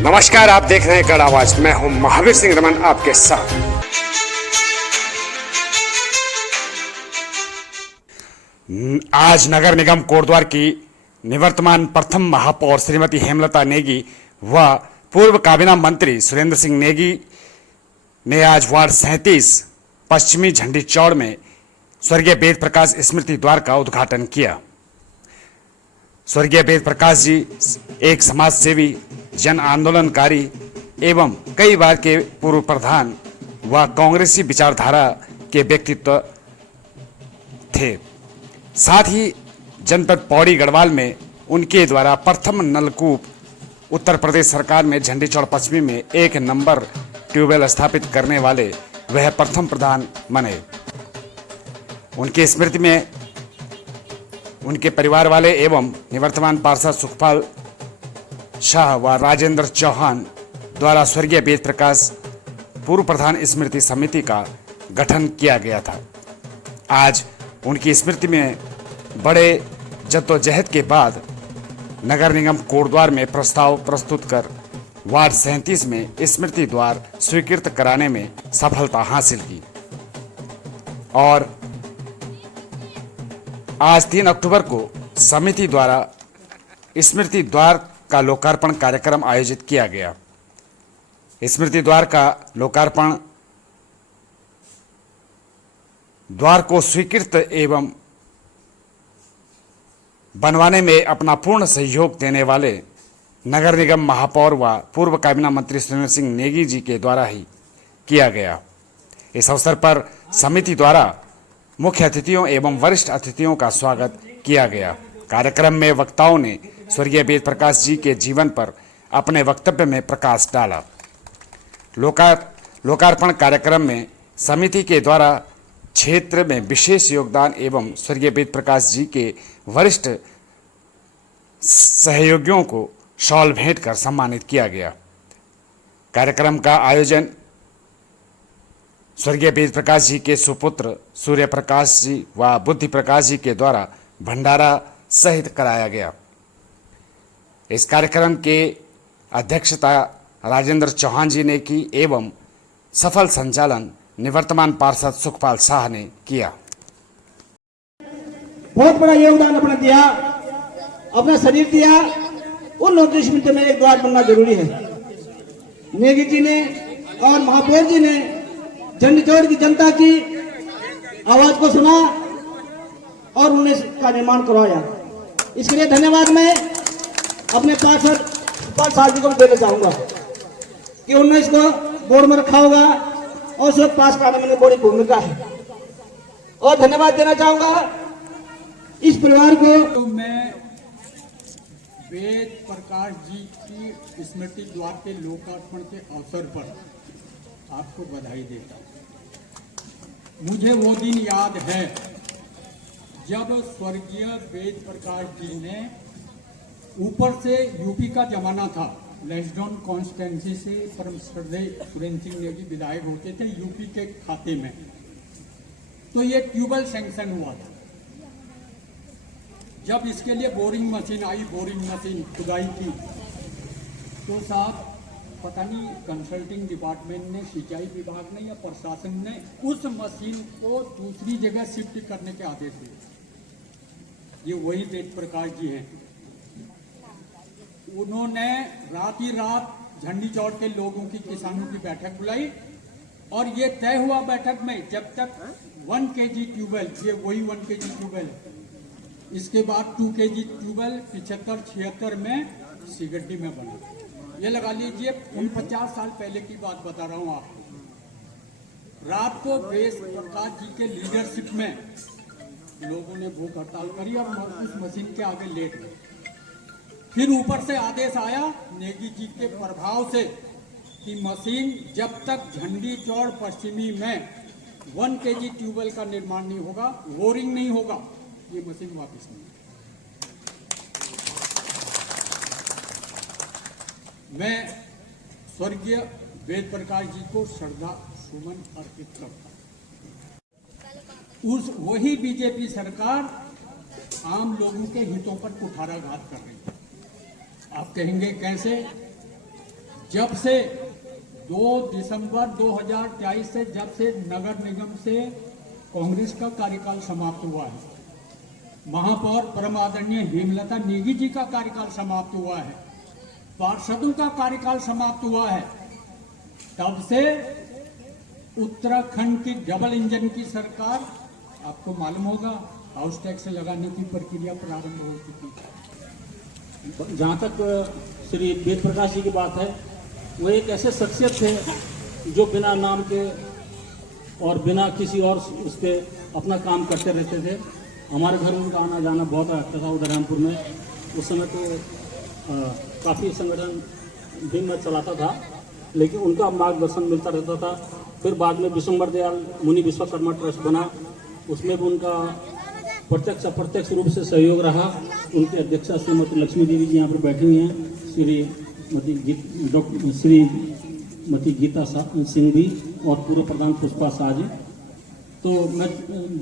नमस्कार, आप देख रहे हैं कड़ आवाज। मैं हूं महावीर सिंह रमन आपके साथ। आज नगर निगम कोटद्वार की निवर्तमान प्रथम महापौर श्रीमती हेमलता नेगी व पूर्व काबीना मंत्री सुरेंद्र सिंह नेगी ने आज वार्ड 37 पश्चिमी झंडी चौड़ में स्वर्गीय वेद प्रकाश स्मृति द्वार का उद्घाटन किया। स्वर्गीय वेद प्रकाश जी एक समाज सेवी, जन आंदोलनकारी एवं कई बार के पूर्व प्रधान व कांग्रेसी विचारधारा के व्यक्तित्व थे। साथ ही जनपद पौड़ी गढ़वाल में उनके द्वारा प्रथम नलकूप उत्तर प्रदेश सरकार में झंडी चौड़ पश्चिमी में 1 नंबर ट्यूबवेल स्थापित करने वाले वह प्रथम प्रधान बने। उनकी स्मृति में उनके परिवार वाले एवं निवर्तमान पार्षद सुखपाल शाह व राजेंद्र चौहान द्वारा स्वर्गीय वेद प्रकाश पूर्व प्रधान स्मृति समिति का गठन किया गया था। आज उनकी स्मृति में बड़े जद्दोजहद के बाद नगर निगम कोटद्वार में प्रस्ताव प्रस्तुत कर वार्ड 37 में स्मृति द्वार स्वीकृत कराने में सफलता हासिल की और आज 3 अक्टूबर को समिति द्वारा स्मृति द्वार का लोकार्पण कार्यक्रम आयोजित किया गया। स्मृति द्वार का लोकार्पण द्वार को स्वीकृत एवं बनवाने में अपना पूर्ण सहयोग देने वाले नगर निगम महापौर व पूर्व काबीना मंत्री सुरेंद्र सिंह नेगी जी के द्वारा ही किया गया। इस अवसर पर समिति द्वारा मुख्य अतिथियों एवं वरिष्ठ अतिथियों का स्वागत किया गया। कार्यक्रम में वक्ताओं ने स्वर्गीय वेद प्रकाश जी के जीवन पर अपने वक्तव्य में प्रकाश डाला। लोकार्पण कार्यक्रम में समिति के द्वारा क्षेत्र में विशेष योगदान एवं स्वर्गीय वेद प्रकाश जी के वरिष्ठ सहयोगियों को शॉल भेंट कर सम्मानित किया गया। कार्यक्रम का आयोजन स्वर्गीय वेद प्रकाश जी के सुपुत्र सूर्य प्रकाश जी व बुद्धि प्रकाश जी के द्वारा भंडारा सहित कराया गया। इस कार्यक्रम के अध्यक्षता राजेंद्र चौहान जी ने की एवं सफल संचालन निवर्तमान पार्षद सुखपाल शाह ने किया। बहुत बड़ा योगदान अपना दिया, अपना शरीर दिया। उन लोगों की स्मृति में एक द्वार बनना जरूरी है। नेगी जी ने और महापौर जी ने झंडी चौड़ की जनता की आवाज को सुना और उन्हें इसका निर्माण करवाया। इसके लिए धन्यवाद मैं अपने पार्षद सुखपाल शाह जी को भी देना चाहूंगा कि उन्होंने इसको बोर्ड में रखा होगा और उसको पास कराने में बड़ी भूमिका है। और धन्यवाद देना चाहूंगा इस परिवार को। तो मैं वेद प्रकाश जी की स्मृति द्वार के लोकार्पण के अवसर पर आपको बधाई देता हूँ। मुझे वो दिन याद है जब स्वर्गीय वेद प्रकाश जी ने ऊपर से यूपी का जमाना था, लैंसडाउन कॉन्स्टिट्यूंसी से परम श्रद्धेय सुरेंद्र सिंह नेगी विधायक होते थे यूपी के खाते में, तो ये ट्यूबवेल सैंक्शन हुआ था। जब इसके लिए बोरिंग मशीन आई, बोरिंग मशीन खुदाई की, तो साहब पता नहीं कंसल्टिंग डिपार्टमेंट ने, सिंचाई विभाग ने या प्रशासन ने उस मशीन को दूसरी जगह शिफ्ट करने के आदेश दिए। ये वही वेद प्रकाश जी हैं। उन्होंने रात ही रात झंडी चौड़ के लोगों की, किसानों की बैठक बुलाई और ये तय हुआ बैठक में जब तक 1 kg ट्यूबवेल, ये वही 1 kg ट्यूबवेल, इसके बाद 2 kg ट्यूबवेल 75-76 में सिगड्डी में बना। ये लगा लीजिए 49 साल पहले की बात बता रहा हूँ आपको। रात को वेद प्रकाश जी के लीडरशिप में लोगों ने भूख हड़ताल करी और उस मशीन के आगे लेट गए। फिर ऊपर से आदेश आया नेगी जी के प्रभाव से कि मशीन जब तक झंडी चौड़ पश्चिमी में 1 kg ट्यूबवेल का निर्माण नहीं होगा, बोरिंग नहीं होगा, ये मशीन वापस नहीं। मैं स्वर्गीय वेद प्रकाश जी को श्रद्धा सुमन अर्पित करता हूँ। उस वही बीजेपी सरकार आम लोगों के हितों पर कुठाराघात कर रही है। आप कहेंगे कैसे? जब से 2 दिसंबर 2023 से जब से नगर निगम से कांग्रेस का कार्यकाल समाप्त हुआ है, महापौर परम आदरणीय हेमलता नेगी जी का कार्यकाल समाप्त हुआ है, पार्षदों का कार्यकाल समाप्त हुआ है, तब से उत्तराखंड की डबल इंजन की सरकार, आपको मालूम होगा, हाउस टैक्स लगाने की प्रक्रिया प्रारंभ हो चुकी है। जहाँ तक श्री वेद प्रकाश जी की बात है, वो एक ऐसे शख्सियत थे जो बिना नाम के और बिना किसी और उसके अपना काम करते रहते थे। हमारे घर में उनका आना जाना बहुत रहता था उधररामपुर में। उस समय तो काफ़ी संगठन दिन में चलाता था, लेकिन उनका मार्गदर्शन मिलता रहता था। फिर बाद में विश्वम्बर दयाल मुनि विश्वकर्मा ट्रस्ट बना, उसमें भी उनका प्रत्यक्ष अप्रत्यक्ष रूप से सहयोग रहा। उनके अध्यक्षा श्रीमती लक्ष्मी देवी जी यहाँ पर बैठी हुई हैं, श्रीमती गीता सिंह भी और पूर्व प्रधान पुष्पा शाह जी। तो मैं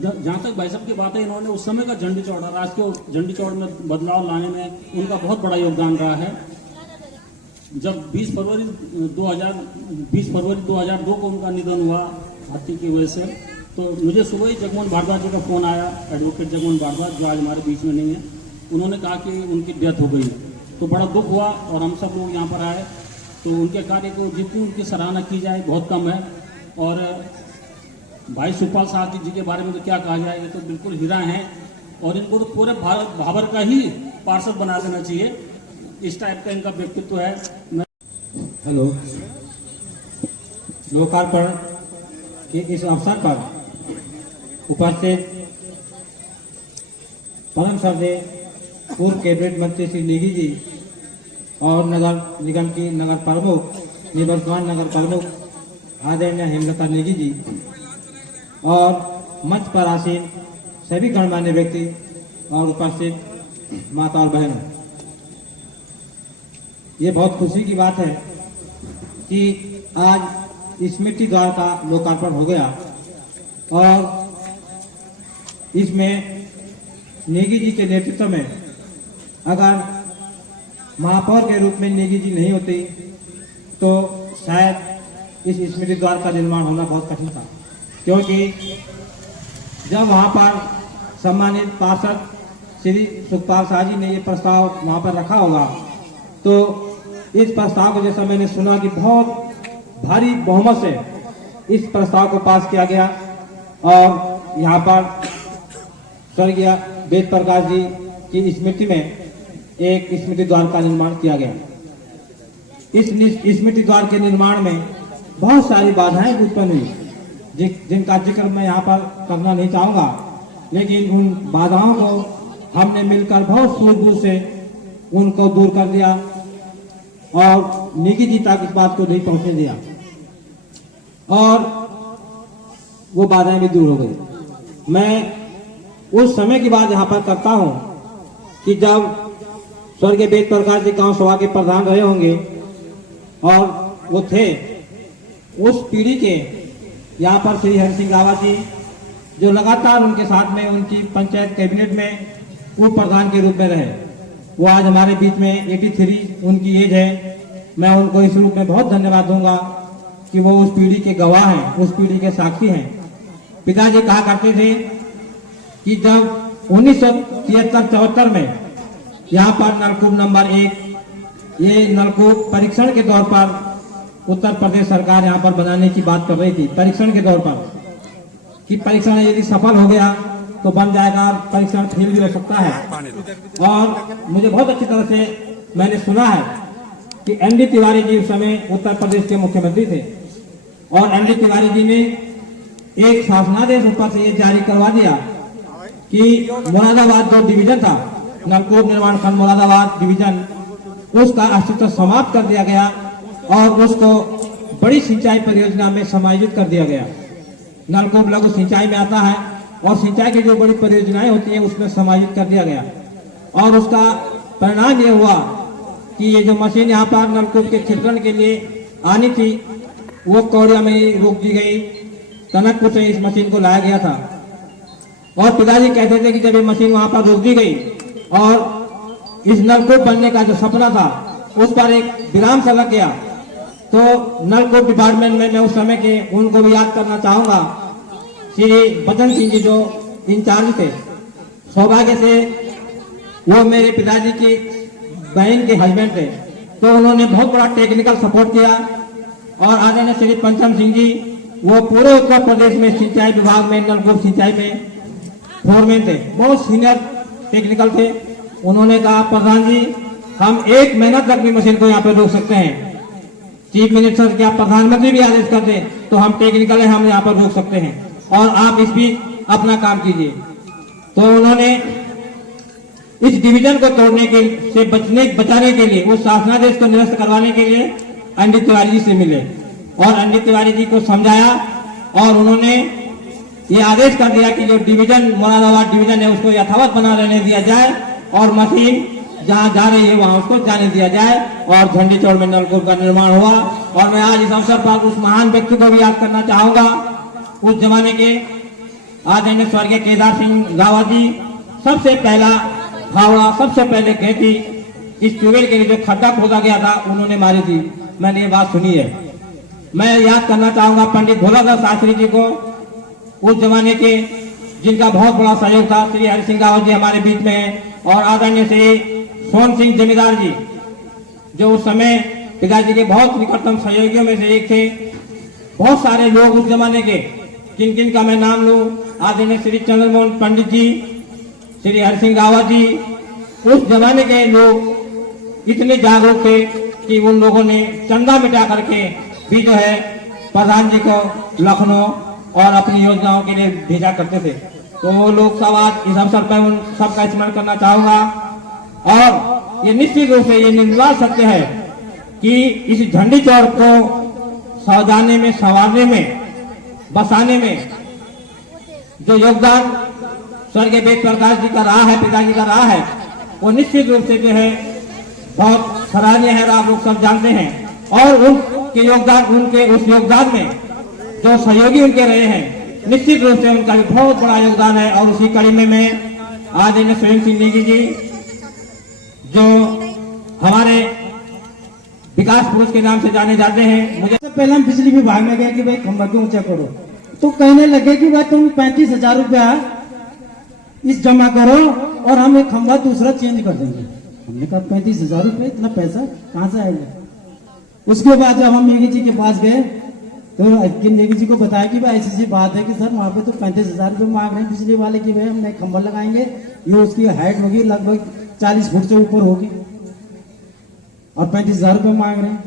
जहाँ तक भाई साहब की बात है, इन्होंने उस समय का झंडी चौड़, राजकीय झंडी चौड़ में बदलाव लाने में उनका बहुत बड़ा योगदान रहा है। जब 20 फरवरी 2002 को उनका निधन हुआ हाथी की वजह से, तो मुझे सुबह ही जगमोहन भारद्वाज जी का फ़ोन आया, एडवोकेट जगमोहन भारद्वाज, जो आज हमारे बीच में नहीं है। उन्होंने कहा कि उनकी डेथ हो गई, तो बड़ा दुख हुआ और हम सब लोग यहाँ पर आए। तो उनके कार्य को जितनी उनकी सराहना की जाए बहुत कम है। और भाई सुखपाल साहब जी के बारे में तो क्या कहा जाए, ये तो बिल्कुल हीरा हैं और इनको तो पूरे भारत भाबर का ही पार्षद बना देना चाहिए। इस टाइप का इनका व्यक्तित्व है। हेलो, लोकार्पण के इस अवसर पर उपस्थित परम श्रद्धेय पूर्व कैबिनेट मंत्री श्री नेगी जी और नगर निगम की नगर प्रमुख, निवर्तमान नगर प्रमुख आदरणीय हेमलता नेगी जी और मंच पर आसीन सभी गणमान्य व्यक्ति और उपस्थित माता और बहनों, ये बहुत खुशी की बात है कि आज स्मृति द्वार का लोकार्पण हो गया और इसमें नेगी जी के नेतृत्व में, अगर महापौर के रूप में नेगी जी नहीं होती तो शायद इस स्मृति द्वार का निर्माण होना बहुत कठिन था। क्योंकि जब वहाँ पर सम्मानित पार्षद श्री सुखपाल शाह जी ने ये प्रस्ताव वहाँ पर रखा होगा, तो इस प्रस्ताव को जैसा मैंने सुना कि बहुत भारी बहुमत से इस प्रस्ताव को पास किया गया और यहाँ पर स्वर्गीय वेद प्रकाश जी की स्मृति में एक स्मृति द्वार का निर्माण किया गया। इस स्मृति द्वार के निर्माण में बहुत सारी बाधाएं उत्पन्न हुई, जिनका जिक्र मैं यहाँ पर करना नहीं चाहूँगा, लेकिन उन बाधाओं को हमने मिलकर बहुत सूझबूझ से उनको दूर कर दिया और नेगी जी तक इस बात को नहीं पहुँचने दिया और वो बाधाएं भी दूर हो गई। मैं उस समय की बात यहाँ पर करता हूँ कि जब स्वर्गीय वेद प्रकाश जी गांव सभा के प्रधान रहे होंगे और वो थे, उस पीढ़ी के यहाँ पर श्री हरि सिंह रावत जी जो लगातार उनके साथ में उनकी पंचायत कैबिनेट में उप प्रधान के रूप में रहे, वो आज हमारे बीच में 83 उनकी एज है। मैं उनको इस रूप में बहुत धन्यवाद दूंगा कि वो उस पीढ़ी के गवाह हैं, उस पीढ़ी के साक्षी हैं। पिताजी कहा करते थे कि जब 1973-74 में यहाँ पर नलकूप नंबर 1, ये नलकूप परीक्षण के तौर पर उत्तर प्रदेश सरकार यहाँ पर बनाने की बात कर रही थी, परीक्षण के तौर पर, कि परीक्षण यदि सफल हो गया तो बन जाएगा, परीक्षण फेल भी हो सकता है। और मुझे बहुत अच्छी तरह से मैंने सुना है कि एन डी तिवारी जी उस समय उत्तर प्रदेश के मुख्यमंत्री थे और एन डी तिवारी जी ने एक शासनादेश ऊपर से ये जारी करवा दिया कि मुरादाबाद जो डिवीजन था, नलकूप निर्माण खंड मुरादाबाद डिवीजन, उसका अस्तित्व समाप्त कर दिया गया और उसको बड़ी सिंचाई परियोजना में समायोजित कर दिया गया। नलकूप लघु सिंचाई में आता है और सिंचाई की जो बड़ी परियोजनाएं होती है उसमें समायोजित कर दिया गया और उसका परिणाम ये हुआ कि ये जो मशीन यहाँ पर नलकूप के छिड़कण के लिए आनी थी वो कौड़िया में ही रोक दी गई, टनकपुर से इस मशीन को लाया गया था। और पिताजी कहते थे कि जब ये मशीन वहां पर रोक दी गई और इस नलकूप बनने का जो सपना था उस पर एक विराम सा लग गया, तो नलकूप डिपार्टमेंट में मैं उस समय के उनको भी याद करना चाहूंगा। श्री बचन सिंह जी जो इंचार्ज थे, सौभाग्य से वो मेरे पिताजी की बहन के हस्बैंड थे, तो उन्होंने बहुत बड़ा टेक्निकल सपोर्ट किया। और आदरणीय श्री पंचम सिंह जी वो पूरे उत्तर प्रदेश में सिंचाई विभाग में नलकूप सिंचाई में फोरमैन थे, बहुत सीनियर टेक्निकल थे। उन्होंने कहा प्रधान जी हम 1 महीना तक भी मशीन को यहाँ पे रोक सकते हैं, चीफ मिनिस्टर क्या प्रधानमंत्री भी आदेश कर दे तो हम टेक्निकल हम यहाँ पर रोक सकते हैं और आप इस बीच अपना काम कीजिए। तो उन्होंने इस डिवीजन को तोड़ने के से बचाने के लिए वो शासनादेश को निरस्त करवाने के लिए अंडित तिवारी जी से मिले और अंडित तिवारी जी को समझाया और उन्होंने ये आदेश कर दिया कि जो डिवीजन मुरादाबाद डिवीजन है उसको यथावत बना रहने दिया जाए और मशीन जहां जा रही है वहां उसको जाने दिया जाए और झंडी चौड़ में नलकूप का निर्माण हुआ। और मैं आज इस अवसर पर उस महान व्यक्ति को भी याद करना चाहूंगा, उस जमाने के आदरणीय स्वर्गीय केदार सिंह गावा जी सबसे पहला फावड़ा सबसे पहले खेती इस ट्यूबवेल के लिए जो खड्डा खोदा गया था उन्होंने मारी थी, मैंने ये बात सुनी है। मैं याद करना चाहूंगा पंडित भोलादास शास्त्री जी को, उस जमाने के जिनका बहुत बड़ा सहयोग था। श्री हरि सिंह गावा जी हमारे बीच में है और आदरणीय श्री सोन सिंह जमींदार जी जो उस समय पिताजी के बहुत निकटतम सहयोगियों में से एक थे। बहुत सारे लोग उस जमाने के किन किन का मैं नाम लूं, आदरणीय श्री चंद्रमोहन पंडित जी, श्री हरि सिंह गावा जी, उस जमाने के लोग इतने जागरूक थे कि उन लोगों ने चंदा मिटा करके भी जो है प्रधान जी को लखनऊ और अपनी योजनाओं के लिए भेजा करते थे। तो वो लोग सब आज इस अवसर पर उन सबका स्मरण करना चाहूंगा। और ये निश्चित रूप से ये निर्विवाद सत्य है कि इस झंडी चौड़ को सजाने में, संवारने में, बसाने में जो योगदान स्वर्गीय वेद प्रकाश जी का रहा है, पिताजी का रहा है, वो निश्चित रूप से जो है बहुत सराहनीय है, आप लोग सब जानते हैं। और उनके योगदान, उनके उस योगदान में जो सहयोगी उनके रहे हैं, निश्चित रूप से उनका भी बहुत बड़ा योगदान है। और उसी कड़ी में मैं आदरणीय स्वयं सिंह नेगी जी जो हमारे विकास पुरुष के नाम से जाने जाते हैं, मुझे तो पहले हम बिजली विभाग में गए कि भाई खंभा को ऊंचा करो, तो कहने लगे कि भाई तुम 35,000 रुपया इस जमा करो और हम एक खंभा दूसरा चेंज कर देंगे। हमने कहा 35,000 रुपये इतना पैसा कहाँ से आएगा। उसके बाद जब हम नेगी जी के पास गए तो नेगी जी को बताया कि भाई ऐसी बात है कि सर वहाँ पे तो 35,000 रुपये मांग रहे हैं बिजली वाले की, भाई हम नए खंभा लगाएंगे, ये उसकी हाइट होगी लगभग 40 फुट से ऊपर होगी और 35,000 रुपये मांग रहे हैं।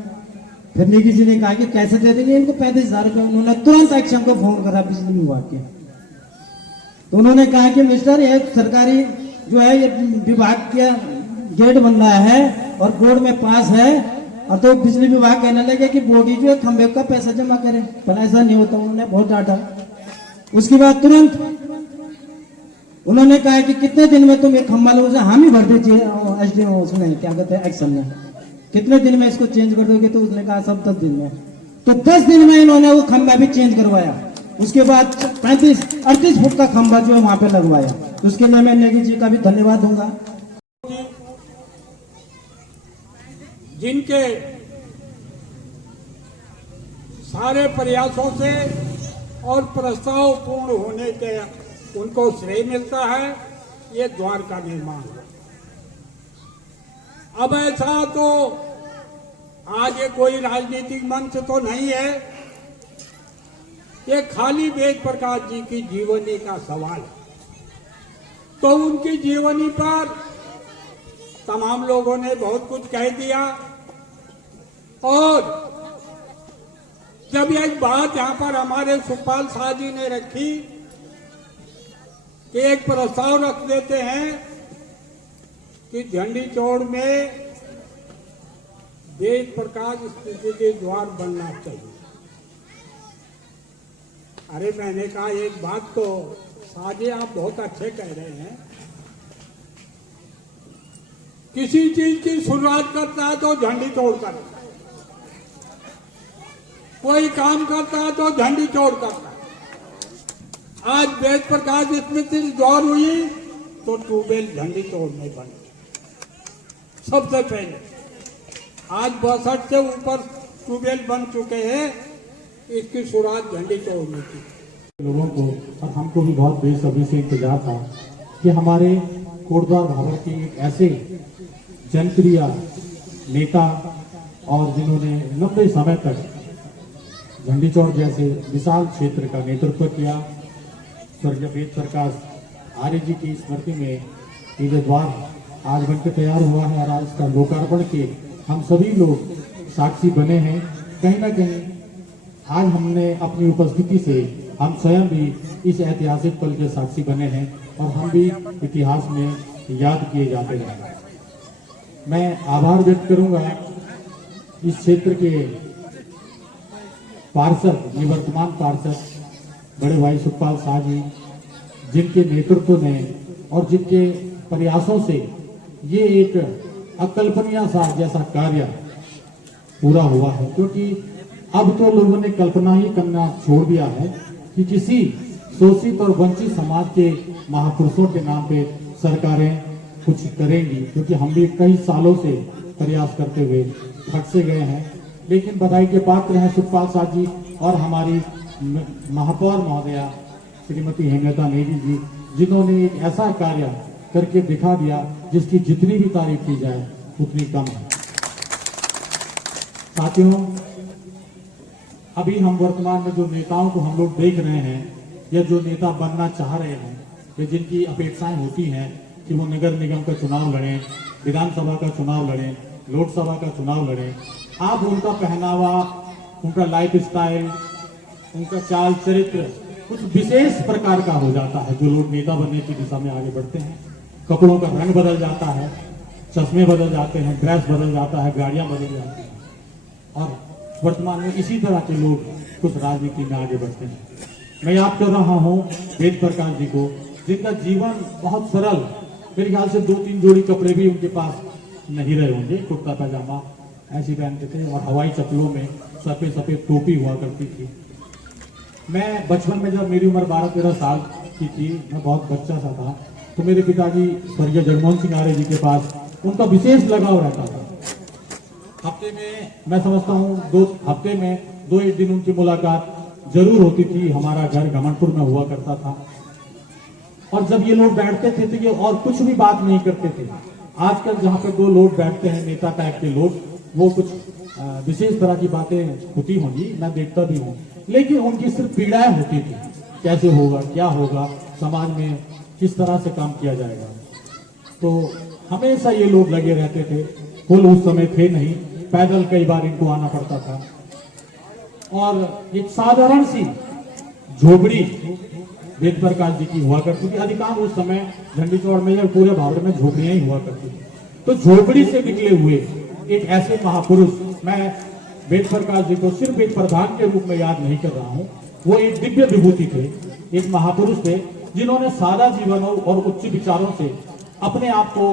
फिर नेगी जी ने कहा कि कैसे दे देंगे इनको 35,000 रुपये। उन्होंने तुरंत एक्शन को फोन करा बिजली विभाग के, तो उन्होंने कहा कि मिस्टर ये सरकारी जो है ये विभाग का गेट बन रहा है और बोर्ड में पास है, और तो बिजली विभाग कहने लगे कि बोर्डी जो है खंभे का पैसा जमा करे, पर ऐसा नहीं होता। उन्होंने बहुत डांटा। उसके बाद तुरंत उन्होंने कहा कि कितने दिन में तुम एक खंभा लो, हम ही भर दीजिए एसडीओ उसने क्या कहते हैं एक्शन में, कितने दिन में इसको चेंज कर दोगे, तो उसने कहा सब 10 दिन में। तो 10 दिन में इन्होंने वो खंभा भी चेंज करवाया। उसके बाद 35-38 फुट का खंभा जो है वहां पे लगवाया। उसके लिए मैं नेगी जी का भी धन्यवाद दूंगा। जिनके सारे प्रयासों से और प्रस्ताव पूर्ण होने के उनको श्रेय मिलता है ये द्वार का निर्माण। अब ऐसा तो आज ये कोई राजनीतिक मंच तो नहीं है, ये खाली वेद प्रकाश जी की जीवनी का सवाल है। तो उनकी जीवनी पर तमाम लोगों ने बहुत कुछ कह दिया और जब एक बात यहां पर हमारे सुखपाल शाह जी ने रखी कि एक प्रस्ताव रख देते हैं कि झंडी चौड़ में वेद प्रकाश स्मृति के द्वार बनना चाहिए। अरे मैंने कहा एक बात तो साजे आप बहुत अच्छे कह रहे हैं, किसी चीज की शुरुआत करता है तो झंडी चौड़ करता है, कोई काम करता है तो झंडी चौड़ करता है। आज वेद प्रकाश स्मृति द्वार हुई तो ट्यूबवेल झंडी चौड़ में बन सबसे पहले। आज 62 से ऊपर ट्यूबवेल बन चुके हैं। इसकी शुरुआत झंडी चौक में थी। लोगों को और हमको भी बहुत बेसब्री से इंतजार था कि हमारे कोटद्वार भाबर के एक ऐसे जनप्रिय नेता और जिन्होंने लंबे समय तक झंडी चौक जैसे विशाल क्षेत्र का नेतृत्व किया, स्वर्गीय वेद प्रकाश आर्य जी की स्मृति में ये जो द्वार आज बनकर तैयार हुआ है और आज इसका लोकार्पण के हम सभी लोग साक्षी बने हैं। कहीं ना कहीं आज हमने अपनी उपस्थिति से हम स्वयं भी इस ऐतिहासिक पल के साक्षी बने हैं और हम भी इतिहास में याद किए जाते रहेंगे। मैं आभार व्यक्त करूंगा इस क्षेत्र के पार्षद, निवर्तमान पार्षद बड़े भाई सुखपाल शाह जी, जिनके नेतृत्व ने और जिनके प्रयासों से ये एक अकल्पनीय सा जैसा कार्य पूरा हुआ है। क्योंकि अब तो लोगों ने कल्पना ही करना छोड़ दिया है कि किसी शोषित और वंचित समाज के महापुरुषों के नाम पे सरकारें कुछ करेंगी, क्योंकि हम भी कई सालों से प्रयास करते हुए थक से गए हैं। लेकिन बधाई के पात्र हैं सुखपाल शाह जी और हमारी महापौर महोदया श्रीमती हेमलता नेगी जी, जिन्होंने एक ऐसा कार्य करके दिखा दिया जिसकी जितनी भी तारीफ की जाए उतनी कम है। साथियों, अभी हम वर्तमान में जो नेताओं को हम लोग देख रहे हैं या जो नेता बनना चाह रहे हैं या जिनकी अपेक्षाएं होती हैं कि वो नगर निगम का चुनाव लड़ें, विधानसभा का चुनाव लड़ें, लोकसभा का चुनाव लड़ें, आप उनका पहनावा, उनका लाइफ स्टाइल, उनका चाल चरित्र कुछ विशेष प्रकार का हो जाता है। जो लोग नेता बनने की दिशा में आगे बढ़ते हैं, कपड़ों का रंग बदल जाता है, चश्मे बदल जाते हैं, ड्रेस बदल जाता है, गाड़ियां बदल जाती हैं और वर्तमान में इसी तरह के लोग कुछ राजनीति में आगे बढ़ते हैं। मैं याद कर रहा हूँ वेद प्रकाश जी को, जिनका जीवन बहुत सरल, मेरे ख्याल से 2-3 जोड़ी कपड़े भी उनके पास नहीं रहे होंगे, कुर्ता पैजामा ऐसी पहनते थे और हवाई चप्पलों में सफेद सफेद टोपी हुआ करती थी। मैं बचपन में जब मेरी उम्र 12-13 साल की थी, मैं बहुत बच्चा सा था, तो मेरे पिताजी स्वर्गीय जगमोहन सिंह आर्य जी के पास उनका विशेष लगाव रहता था। हफ्ते में मैं समझता हूँ 2 हफ्ते में 2-1 दिन उनकी मुलाकात जरूर होती थी। हमारा घर घमंडपुर में हुआ करता था और जब ये लोग बैठते थे तो ये और कुछ भी बात नहीं करते थे। आजकल जहाँ पे 2 लोग बैठते हैं नेता टाइप के लोग, वो कुछ विशेष तरह की बातें होती होंगी, मैं देखता भी हूँ, लेकिन उनकी सिर्फ पीड़ाएं होती थी, कैसे होगा, क्या होगा, समाज में किस तरह से काम किया जाएगा। तो हमेशा ये लोग लगे रहते थे। पुल उस समय थे नहीं, पैदल कई बार इनको आना पड़ता था और एक साधारण सी झोपड़ी वेद प्रकाश जी की हुआ करती थी। अधिकांश उस समय झंडी चौक में या पूरे भावर में झोपड़ियां ही हुआ करती थी। तो झोपड़ी से निकले हुए एक ऐसे महापुरुष, मैं वेद प्रकाश जी को सिर्फ एक प्रधान के रूप में याद नहीं कर रहा हूँ, वो एक दिव्य विभूति थे, एक महापुरुष थे, जिन्होंने सादा जीवन और उच्च विचारों से अपने आप को,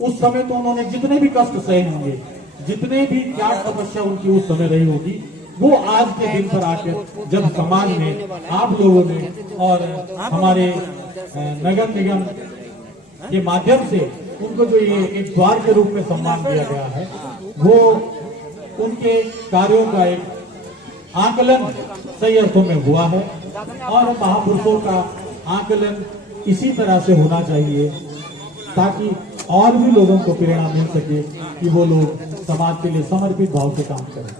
उस समय तो उन्होंने जितने भी कष्ट सहे होंगे, जितने भी त्याग तपस्या उनकी उस समय रही होगी, वो आज के दिन पर आकर जब समाज में आप लोगों ने और हमारे नगर निगम के माध्यम से उनको जो ये एक द्वार के रूप में सम्मान दिया गया है, वो उनके कार्यों का एक आकलन सही अर्थों में हुआ है और महापुरुषों का आकलन इसी तरह से होना चाहिए ताकि और भी लोगों को प्रेरणा मिल सके कि वो लोग समाज के लिए समर्पित भाव से काम करें।